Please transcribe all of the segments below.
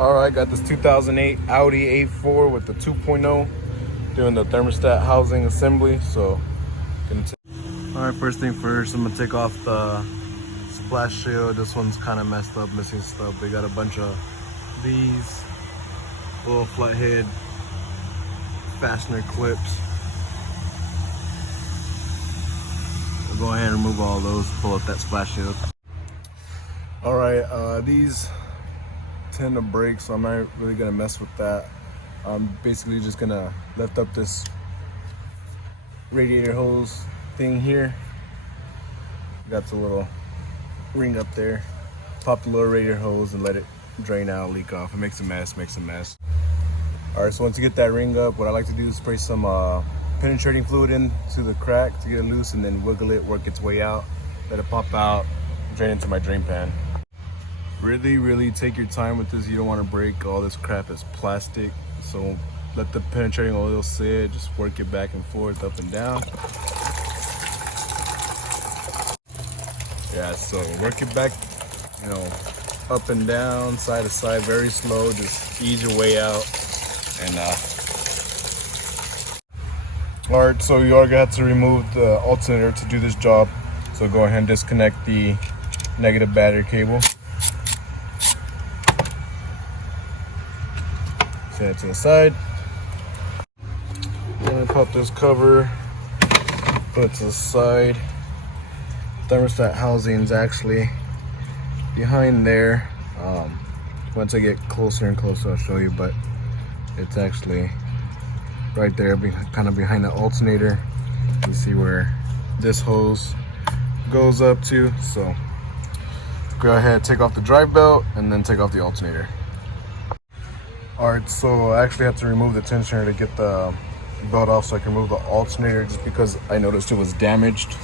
Alright, got this 2008 Audi A4 with the 2.0, doing the thermostat housing assembly. So, alright, first thing first, I'm gonna take off the splash shield. This one's kind of messed up, missing stuff. We got a bunch of these little flathead fastener clips. We'll go ahead and remove all those, pull up that splash shield. Alright, these tend to break, so I'm not really gonna mess with that. I'm basically just gonna lift up this radiator hose thing here. Got the little ring up there. Pop the little radiator hose and let it drain out, leak off. It makes a mess, Alright, so once you get that ring up, what I like to do is spray some penetrating fluid into the crack to get it loose, and then wiggle it, work its way out, let it pop out, drain into my drain pan. Really take your time with this. You don't want to break. All this crap is plastic, so let the penetrating oil sit. Just work it back and forth, up and down. Yeah, so work it back, up and down, side to side, very slow. Just ease your way out. And all right, so you are gonna have to remove the alternator to do this job. So go ahead and disconnect the negative battery cable. Set it to the side. I'm gonna pop this cover, put it to the side. Thermostat housing is actually behind there. Once I get closer and closer, I'll show you, but it's actually right there, kind of behind the alternator. You see where this hose goes up to. So go ahead, take off the drive belt, and then take off the alternator. Alright, so I actually have to remove the tensioner to get the belt off so I can remove the alternator, just because I noticed it was damaged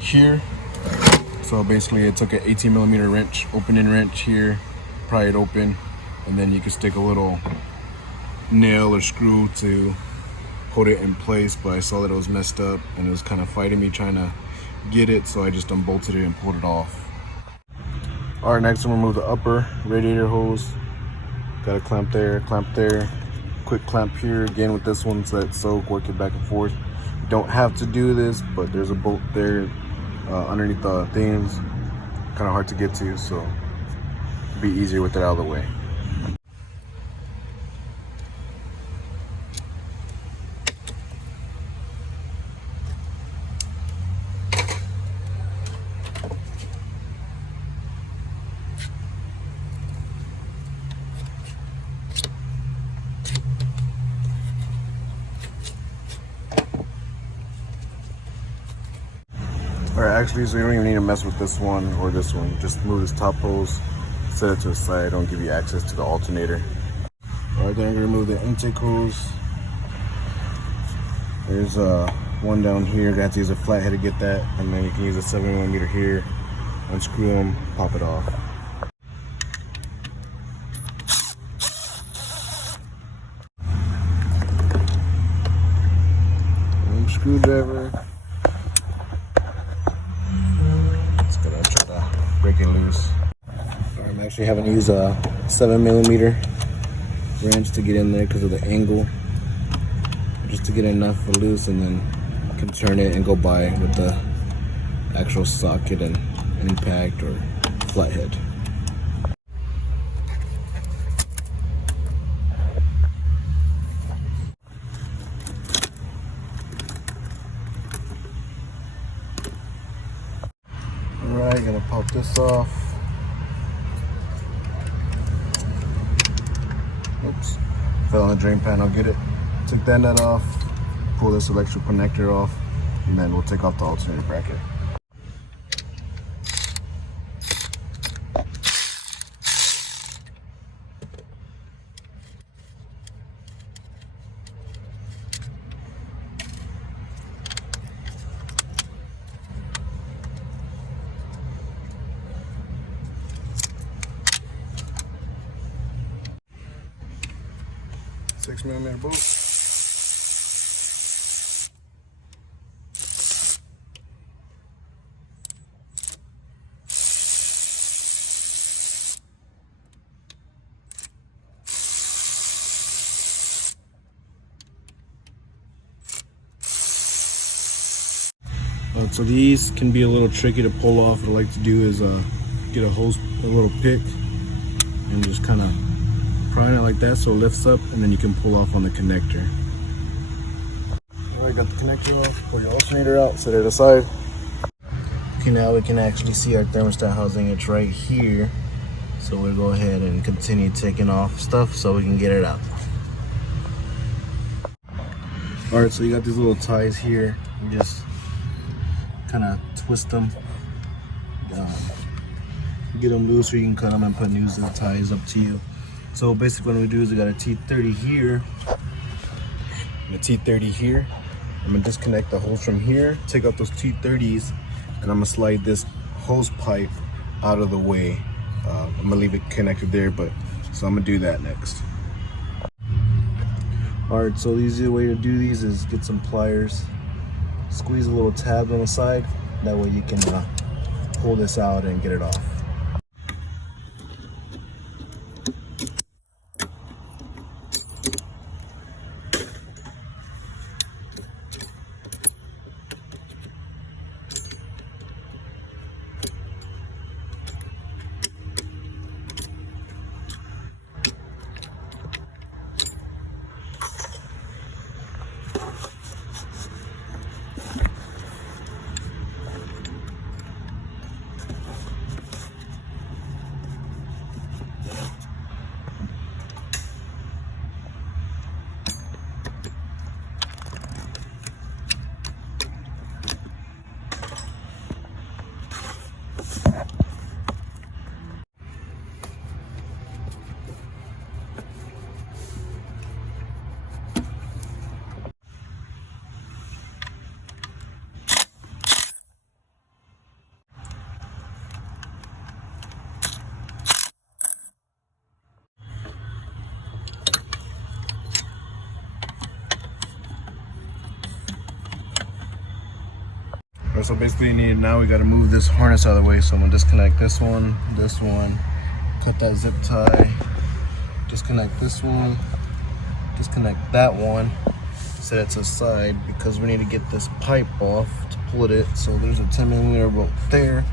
here. So basically I took an 18mm wrench, opening wrench here, pry it open, and then you can stick a little nail or screw to hold it in place. But I saw that it was messed up and it was kind of fighting me trying to get it, so I just unbolted it and pulled it off. Alright, next I'm gonna remove the upper radiator hose. Got a clamp there, quick clamp here. Again with this one, so that soak, work it back and forth. You don't have to do this, but there's a bolt there underneath the things, kind of hard to get to, so it'll be easier with it out of the way. Alright, actually, so you don't even need to mess with this one or this one. Just move this top hose, set it to the side, don't give you access to the alternator. Alright, then I'm gonna remove the intake hose. There's one down here. You're gonna have to use a flathead to get that, and then you can use a 7mm here. Unscrew them, pop it off. Screwdriver. Break it loose. I'm actually having to use a 7mm wrench to get in there because of the angle, just to get enough loose, and then you can turn it and go by with the actual socket and impact or flathead. Alright, gonna pop this off. Oops, fell on the drain pan. I'll get it. Take that nut off, pull this electrical connector off, and then we'll take off the alternator bracket. $6mm bolt. So these can be a little tricky to pull off. What I like to do is get a little pick, and just kind of pry it like that so it lifts up, and then you can pull off on the connector. Alright, got the connector off. Pull your alternator out, set it aside. Okay, now we can actually see our thermostat housing. It's right here. So we'll go ahead and continue taking off stuff so we can get it out. Alright, so you got these little ties here. You just kind of twist them. Get them loose, or you can cut them and put new ties, up to you. So basically what we do is we got a T30 here and a T30 here. I'm gonna disconnect the hose from here, take out those T30s, and I'm gonna slide this hose pipe out of the way. I'm gonna leave it connected there, so I'm gonna do that next. Alright, so the easy way to do these is get some pliers, squeeze a little tab on the side, that way you can pull this out and get it off. So basically now we got to move this harness out of the way. So I'm gonna disconnect this one, cut that zip tie, disconnect this one, disconnect that one, set it to the side because we need to get this pipe off to pull it. So there's a 10mm bolt there,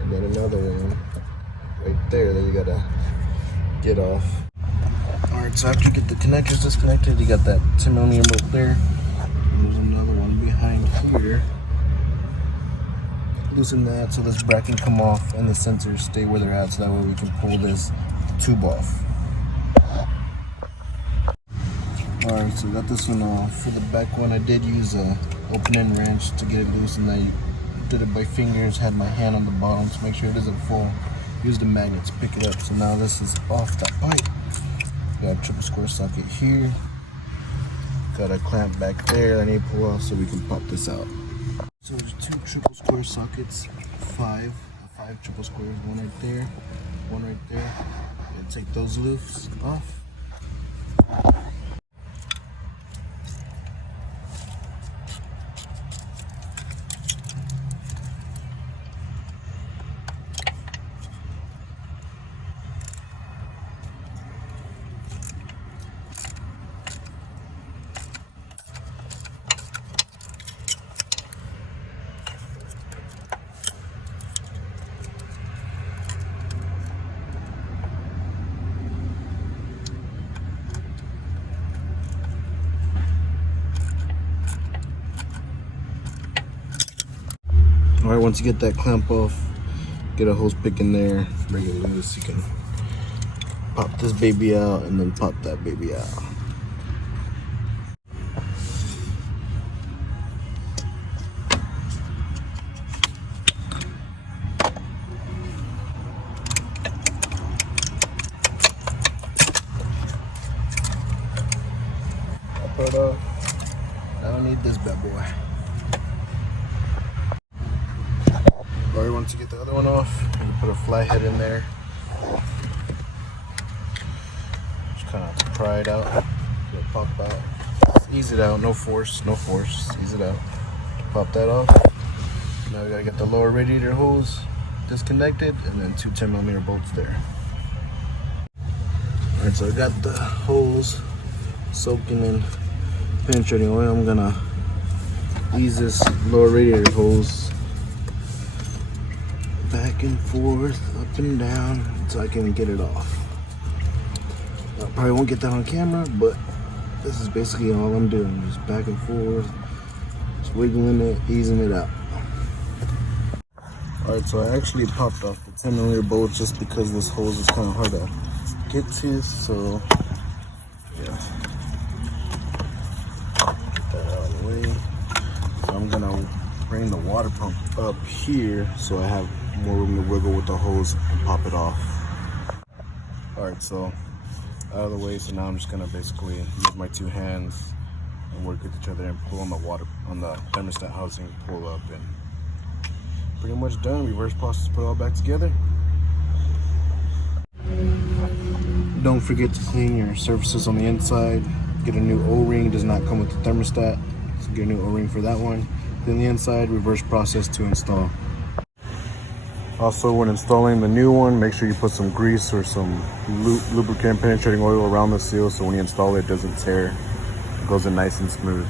and then another one right there that you gotta get off. Alright, so after you get the connectors disconnected, you got that 10mm bolt there. There's another one behind here. Loosen that so this bracket can come off and the sensors stay where they're at, so that way we can pull this tube off. Alright, so got this one off. For the back one, I did use a open-end wrench to get it loose, and I did it by fingers, had my hand on the bottom to make sure it isn't full. Used the magnet to pick it up. So now this is off the pipe. Got a triple square socket here. Got a clamp back there that I need to pull off so we can pop this out. So there's 2 triple square sockets, 5 triple squares, one right there, one right there. And take those loose off. Alright, once you get that clamp off, get a hose pick in there, bring it loose. You can pop this baby out and then pop that baby out. But I don't need this bad boy. Alright, once you get the other one off, you can put a flat head in there. Just kind of pry it out, get it pop out. Ease it out, no force, ease it out. Pop that off. Now we gotta get the lower radiator hose disconnected, and then 2 10mm bolts there. Alright, so I got the hose soaking in penetrating oil. I'm gonna ease this lower radiator hose back and forth, up and down, so I can get it off. I probably won't get that on camera, but this is basically all I'm doing, just back and forth, just wiggling it, easing it out. Alright, so I actually popped off the 10mm bolt just because this hose is kind of hard to get to, so yeah. Get that out of the way. So I'm gonna bring the water pump up here so I have more room to wiggle with the hose and pop it off. Alright, so out of the way, so now I'm just gonna basically use my two hands and work with each other and pull on the thermostat housing, pull up, and pretty much done. Reverse process, put it all back together. Don't forget to clean your surfaces on the inside. Get a new O-ring, does not come with the thermostat, so get a new O-ring for that one. Then the inside, reverse process to install. Also, when installing the new one, make sure you put some grease or some lubricant penetrating oil around the seal so when you install it, it doesn't tear. It goes in nice and smooth.